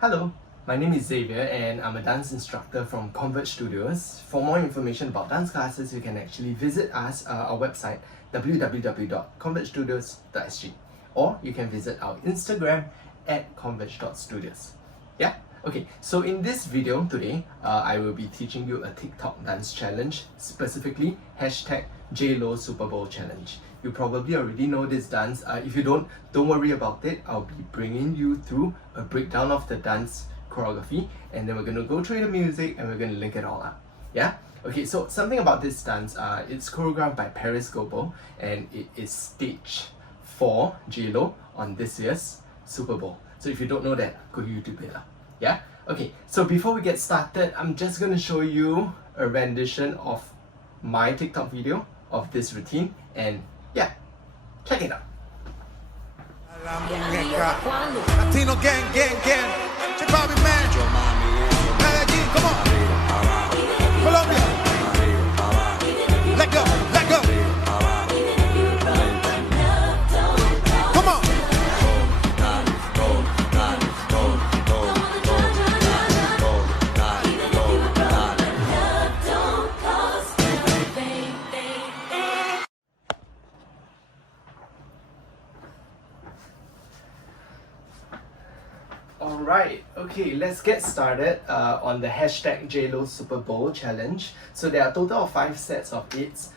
Hello, my name is Xavier and I'm a dance instructor from Converge Studios. For more information about dance classes, you can actually visit us our website www.convergestudios.sg, or you can visit our Instagram at converge.studios. Yeah? Okay, so in this video today, I will be teaching you a TikTok dance challenge, specifically #JLo Superbowl Challenge. You probably already know this dance. If you don't worry about it. I'll be bringing you through a breakdown of the dance choreography, and then we're going to go through the music and we're going to link it all up. Yeah? Okay, so something about this dance, it's choreographed by Paris Goebel, and it is staged for JLo on this year's Super Bowl. So if you don't know that, go YouTube it up. Yeah? Okay, so before we get started, I'm just going to show you a rendition of my TikTok video of this routine, and yeah, check it out. Latino gang, gang, gang. Check out me, man. Medellin, come on. Colombia. Let go, let go. Come on. Alright, okay, let's get started on the #JLo Superbowl Challenge. So there are a total of 5 sets of 8s.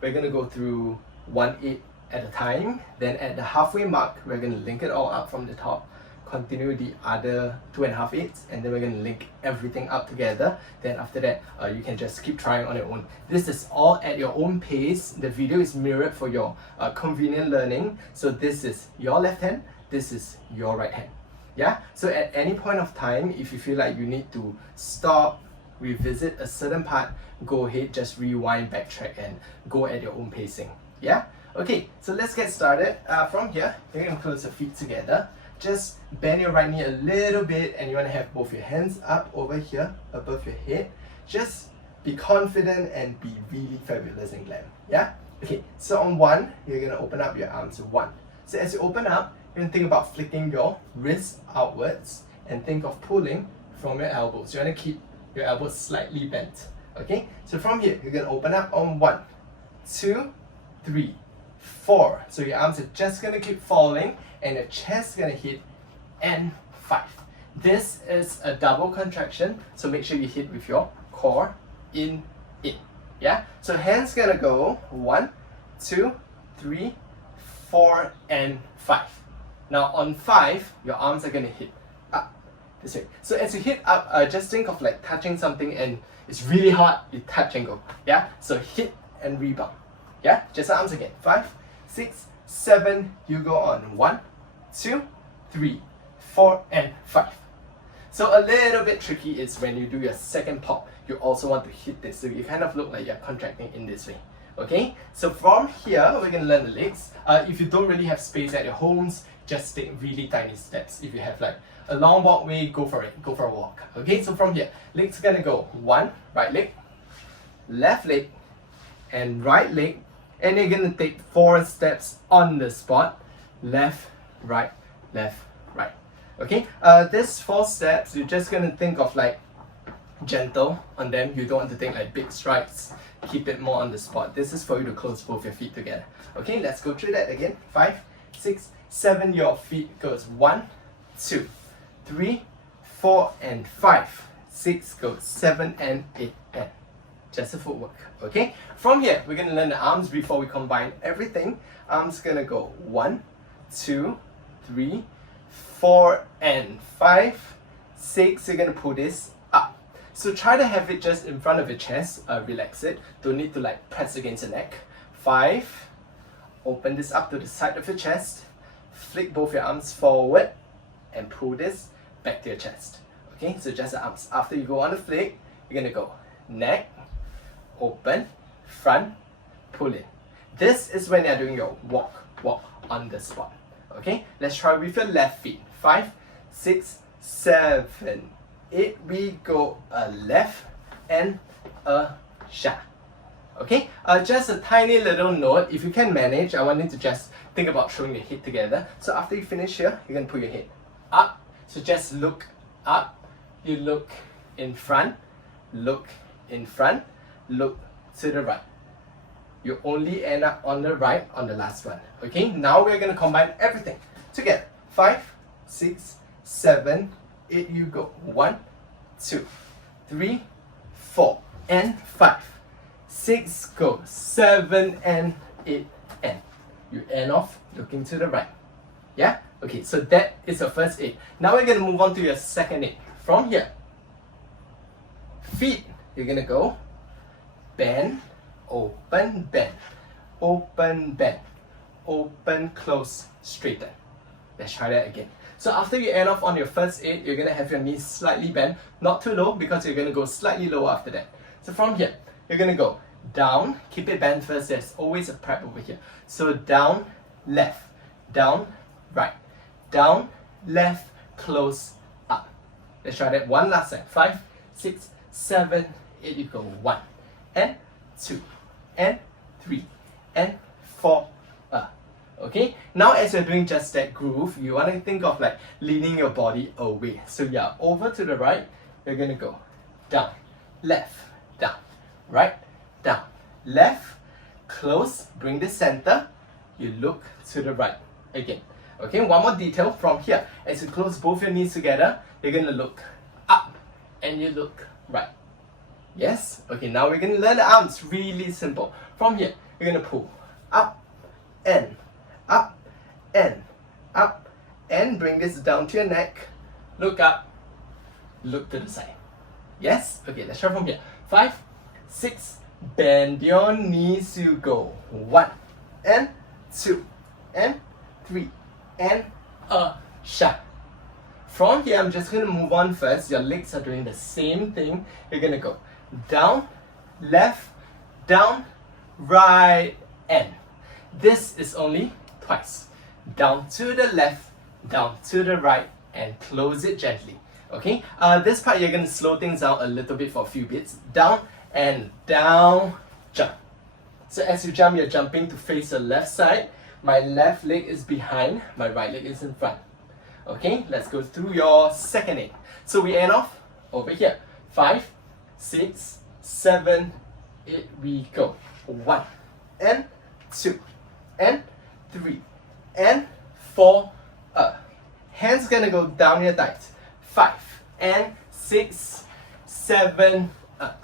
We're going to go through 1 8 at a time. Then at the halfway mark, we're going to link it all up from the top. Continue the other 2.5 8s, and then we're going to link everything up together. Then after that, you can just keep trying on your own. This is all at your own pace. The video is mirrored for your convenient learning. So this is your left hand, this is your right hand. Yeah, so at any point of time, if you feel like you need to stop, revisit a certain part, go ahead, just rewind, backtrack, and go at your own pacing. Yeah, okay, so let's get started. From here, you're going to close your feet together. Just bend your right knee a little bit, and you want to have both your hands up over here above your head. Just be confident and be really fabulous and glam. Yeah, okay, so on 1, you're going to open up your arms. 1. So as you open up, you're going to think about flicking your wrist outwards and think of pulling from your elbows. You want to keep your elbows slightly bent. Okay? So from here, you're going to open up on 1, 2, 3, 4. So your arms are just going to keep falling and your chest is going to hit, and 5. This is a double contraction, so make sure you hit with your core in. Yeah? So hands going to go 1, 2, 3, 4, and 5. Now on 5, your arms are going to hit up this way. So as you hit up, just think of like touching something and it's really hot, you touch and go. Yeah? So hit and rebound. Yeah? Just the arms again. 5, 6, 7, you go on. 1, 2, 3, 4, and 5. So a little bit tricky is when you do your second pop, you also want to hit this. So you kind of look like you're contracting in this way. Okay, so from here, we're going to learn the legs. If you don't really have space at your homes, just take really tiny steps. If you have like a long walkway, go for it. Go for a walk. Okay, so from here, legs are going to go 1, right leg, left leg, and right leg. And you're going to take 4 steps on the spot. Left, right, left, right. Okay, these 4 steps, you're just going to think of like gentle on them. You don't want to take like big strides. Keep it more on the spot. This is for you to close both your feet together. Okay, let's go through that again. 5, 6, 7, your feet goes 1, 2, 3, 4, and 5. 6 goes 7 and 8 and just a footwork. Okay, from here we're gonna learn the arms before we combine everything. Arms gonna go 1, 2, 3, 4, and 5, 6. You're gonna pull this up. So try to have it just in front of your chest. Relax it. Don't need to like press against the neck. 5. Open this up to the side of your chest. Flick both your arms forward and pull this back to your chest. Okay, so just the arms. After you go on the flick, you're gonna go neck, open, front, pull in. This is when you're doing your walk on the spot. Okay, let's try with your left feet. 5, 6, 7, 8. We go a left and a shot. Okay, just a tiny little note. If you can manage, I want you to just think about throwing your head together. So after you finish here, you're going to put your head up. So just look up, you look in front, look in front, look to the right. You only end up on the right on the last one. Okay, now we're going to combine everything together. 5, 6, 7, 8, you go. 1, 2, 3, 4, and 5. 6, go. 7 and 8, and you end off looking to the right. Yeah? Okay, so that is your first 8. Now we're going to move on to your second 8. From here, feet, you're going to go bend, open, bend, open, bend, open, close, straighten. Let's try that again. So after you end off on your first 8, you're going to have your knees slightly bent, not too low because you're going to go slightly lower after that. So from here, you're going to go down, keep it bent first, there's always a prep over here. So down, left, down, right, down, left, close, up. Let's try that one last time. 5, 6, 7, 8, you go. 1, and 2, and 3, and 4, up. Okay, now as you're doing just that groove, you want to think of like leaning your body away. So yeah, over to the right, you're going to go down, left, down, right, down, left, close, bring the center, you look to the right again. Okay, one more detail from here. As you close both your knees together, you're going to look up and you look right. Yes? Okay, now we're going to learn the arms. Really simple. From here, you're going to pull up and up and up and bring this down to your neck. Look up, look to the side. Yes? Okay, let's try from here. 5, 6, bend your knees, you go. 1, and 2, and 3, and a shot. From here, I'm just going to move on first. Your legs are doing the same thing. You're going to go down, left, down, right, and. This is only twice. Down to the left, down to the right, and close it gently. Okay, this part you're going to slow things down a little bit for a few beats. Down and down, jump. So as you jump, you're jumping to face the left side. My left leg is behind, my right leg is in front. Okay, let's go through your second 8. So we end off over here. 5, 6, 7, 8, we go. 1, and 2, and 3, and 4, hands gonna go down your thighs. 5, and 6, 7,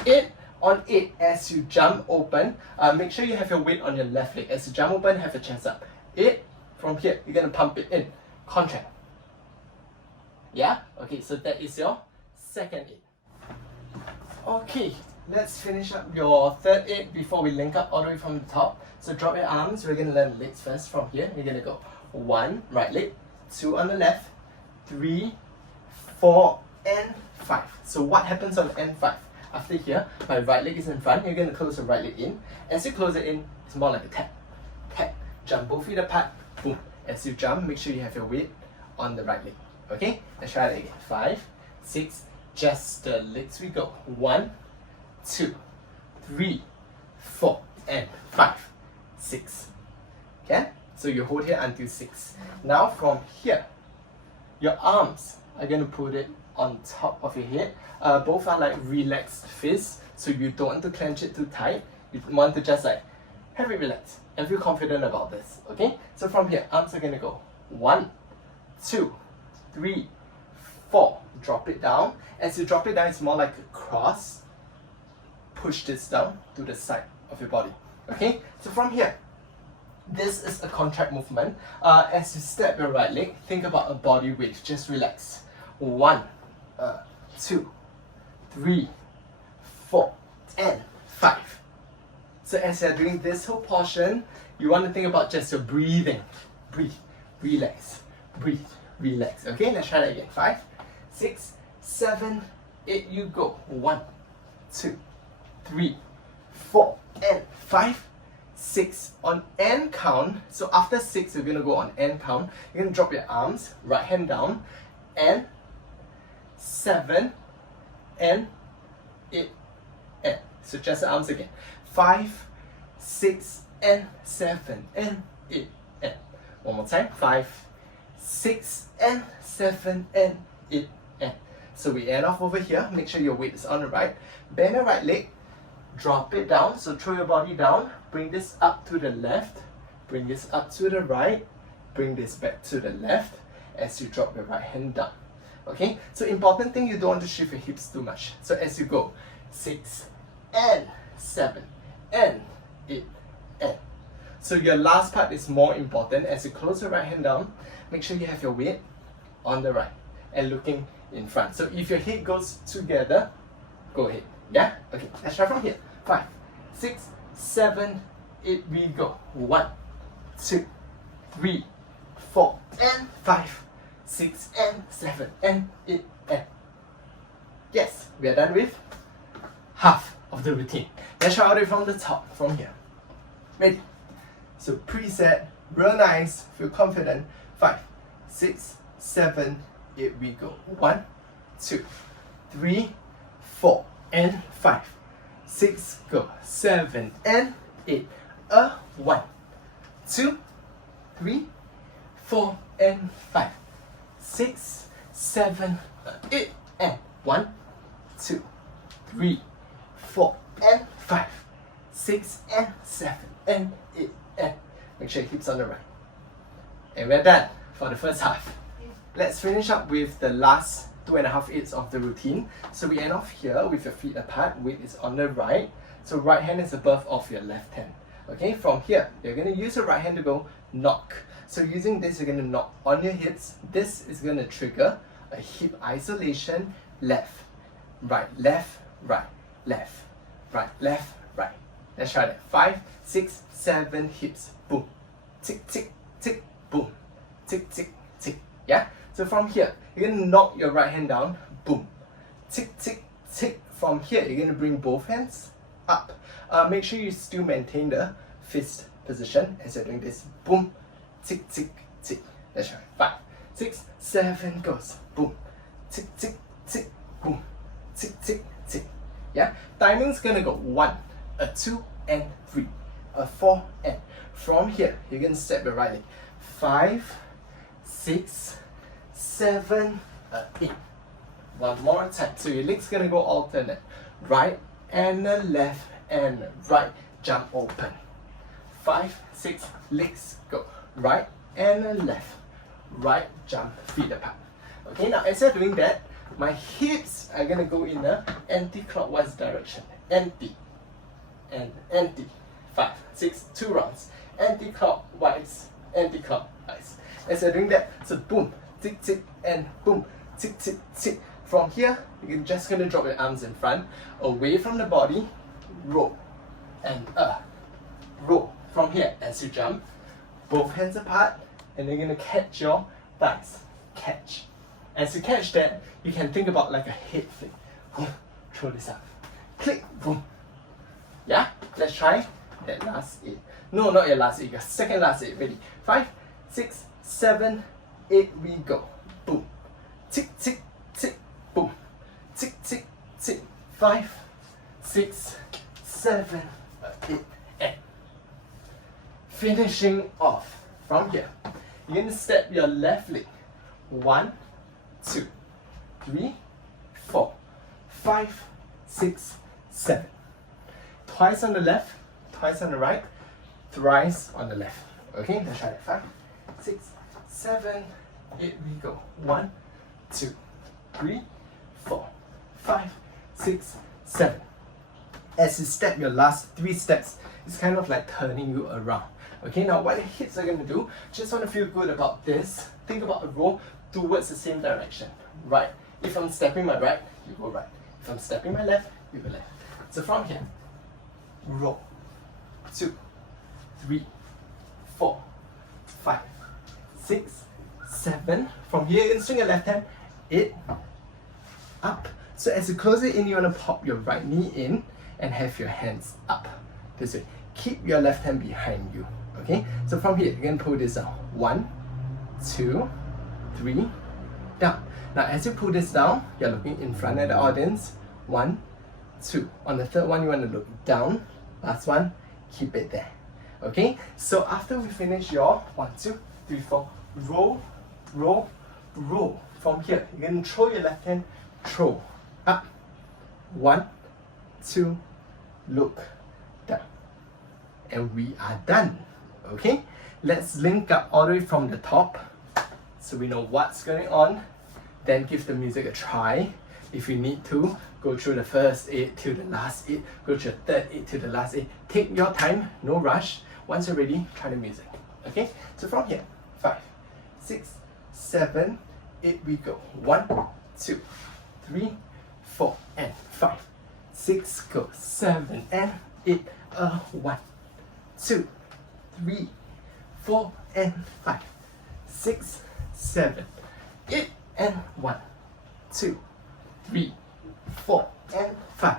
8. On 8, as you jump open, make sure you have your weight on your left leg. As you jump open, have your chest up. 8, from here, you're gonna pump it in. Contract. Yeah? Okay, so that is your second 8. Okay, let's finish up your third 8 before we link up all the way from the top. So drop your arms. We're going to learn legs first. From here, you're going to go 1, right leg, 2 on the left, 3, 4, and 5. So what happens on N5? After here, my right leg is in front. You're going to close the right leg in. As you close it in, it's more like a tap. Tap. Jump both feet apart. Boom. As you jump, make sure you have your weight on the right leg. Okay? Let's try that again. 5, 6, just the legs we go. 1, 2, 3, 4, and 5, 6. Okay? So you hold here until 6. Now from here, your arms are going to put it on top of your head. Both are like relaxed fists, so you don't want to clench it too tight. You want to just like have it relaxed and feel confident about this. Okay? So from here, arms are going to go 1, 2, 3, 4. Drop it down. As you drop it down, it's more like a cross. Push this down to the side of your body. Okay? So from here, this is a contract movement. As you step your right leg, think about a body weight. Just relax. 1, 2, 3, 4, and 5. So as you're doing this whole portion, you want to think about just your breathing. Breathe, relax, breathe, relax. Okay, let's try that again. 5, 6, 7, 8, you go. 1, 2, 3, 4, and 5, 6 on end count. So after 6, you're going to go on end count. You're going to drop your arms, right hand down, and 7, and 8, and. So just the arms again. 5, 6, and 7, and 8, and. One more time. 5, 6, and 7, and 8, and. So we end off over here, make sure your weight is on the right. Bend your right leg, drop it down, so throw your body down, bring this up to the left, bring this up to the right, bring this back to the left as you drop your right hand down. Okay, so important thing, you don't want to shift your hips too much. So as you go, 6 and 7 and 8 and. So your last part is more important. As you close your right hand down, make sure you have your weight on the right and looking in front. So if your head goes together, go ahead. Yeah? Okay, let's try from here. 5, 6, 7, 8, we go. 1, 2, 3, 4, and 5, 6, and 7, and 8, and. Yes, we are done with half of the routine. Let's try out it from the top, from here. Ready? So preset, real nice, feel confident. 5, 6, 7, 8, we go. 1, 2, 3, 4, and 5, 6, go. 7 and 8. 1, 2, 3, 4, and 5, 6, 7, 8, and 1, 2, 3, 4, and 5, 6, and 7, and 8, and. Make sure your hips on the right. And we're done for the first half. Let's finish up with the last 2.5 eighths of the routine. So we end off here with your feet apart, weight is on the right. So right hand is above of your left hand. Okay, from here, you're going to use your right hand to go knock. So using this, you're going to knock on your hips. This is going to trigger a hip isolation, left, right, left, right, left, right, left, right. Let's try that. 5, 6, 7, hips, boom. Tick, tick, tick, boom. Tick, tick, tick. Yeah? So from here, you're going to knock your right hand down, boom. Tick, tick, tick. From here, you're going to bring both hands up. Make sure you still maintain the fist position as you're doing this. Boom. Tick, tick, tick. Let's try. 5, 6, 7, goes. Boom. Tick, tick, tick, boom. Tick, tick, tick. Yeah? Timing's going to go 1, 2, and 3, 4, and. From here, you're going to step your right leg. 5, 6, 7, 8. One more time. So your leg's going to go alternate. Right and left and right. Jump open. 5, 6, legs go. Right and left. Right, jump, feet apart. Okay, now as you're doing that, my hips are going to go in the anti-clockwise direction. Anti. And anti. 5, 6, 2 rounds. Anti-clockwise, anti-clockwise. As you're doing that, so boom, tick, tick, and boom, tick, tick, tick. From here, you're just going to drop your arms in front, away from the body, roll, and roll. From here, as you jump, both hands apart, and you're going to catch your thighs. Catch. As you catch that, you can think about like a head flick. Throw this up. Click, boom. Yeah? Let's try that last 8. No, not your last 8, your second last 8. Ready? 5, 6, 7, 8, we go. Boom. Tick, tick, tick, boom. Tick, tick, tick. 5, 6, 7, 8, and. Finishing off from here. You're going to step your left leg. 1, 2, 3, 4, 5, 6, 7. Twice on the left, twice on the right, thrice on the left. Okay, let's try that. 5, 6, 7, 8, we go. 1, 2, 3, 4, 5, 6, 7. As you step your last 3 steps, it's kind of like turning you around. Okay, now what your hips are going to do, just want to feel good about this. Think about a roll towards the same direction. Right. If I'm stepping my right, you go right. If I'm stepping my left, you go left. So from here, roll. 2, 3, 4, 5, 6, 7. From here, you can swing your left hand. 8, up. So as you close it in, you want to pop your right knee in and have your hands up. This way. Keep your left hand behind you. Okay? So from here, you can pull this down. 1, 2, 3, down. Now as you pull this down, you're looking in front of the audience. 1, 2. On the third one, you want to look down. Last one, keep it there. Okay? So after we finish your 1, 2, 3, 4, roll, roll, roll. From here, you're going to throw your left hand throw, up, 1, 2, look, down. And we are done. Okay, let's link up all the way from the top so we know what's going on. Then give the music a try. If you need to, go through the first 8 to the last 8, go through the third 8 to the last 8. Take your time, no rush. Once you're ready, try the music. Okay, so from here, 5, 6, 7, 8, we go. 1, 2, 3, 4, and 5, 6, go. 7 and 8, 1, 2, 3, 4, and 5, 6, 7, 8, and 1, 2, 3, 4, and 5,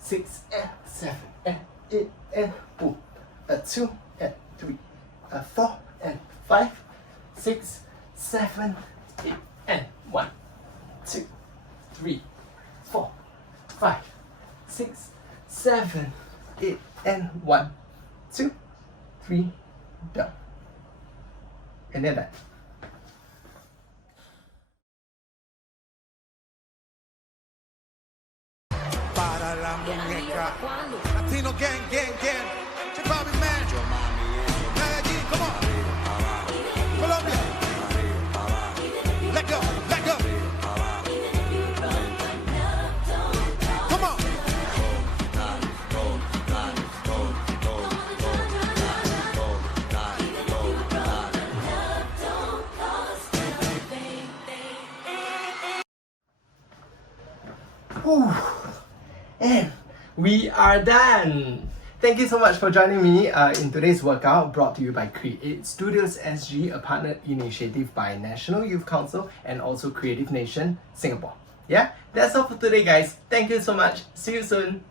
6, and 7, and 8, and boom. 2, and 3, 4, and 5, 6, 7, 8, and 1, 2, 3, 4, 5, 6, 7, 8, and 1, 2, 3, down. And then that. Para la muñeca. Latino gang, gang, gang. Chicago man. Medellín, come on. Colombia. Let go, let go. Come on. Whew. And we are done. Thank you so much for joining me in today's workout brought to you by Create Studios SG, a partner initiative by National Youth Council and also Creative Nation Singapore. Yeah, that's all for today, guys. Thank you so much. See you soon.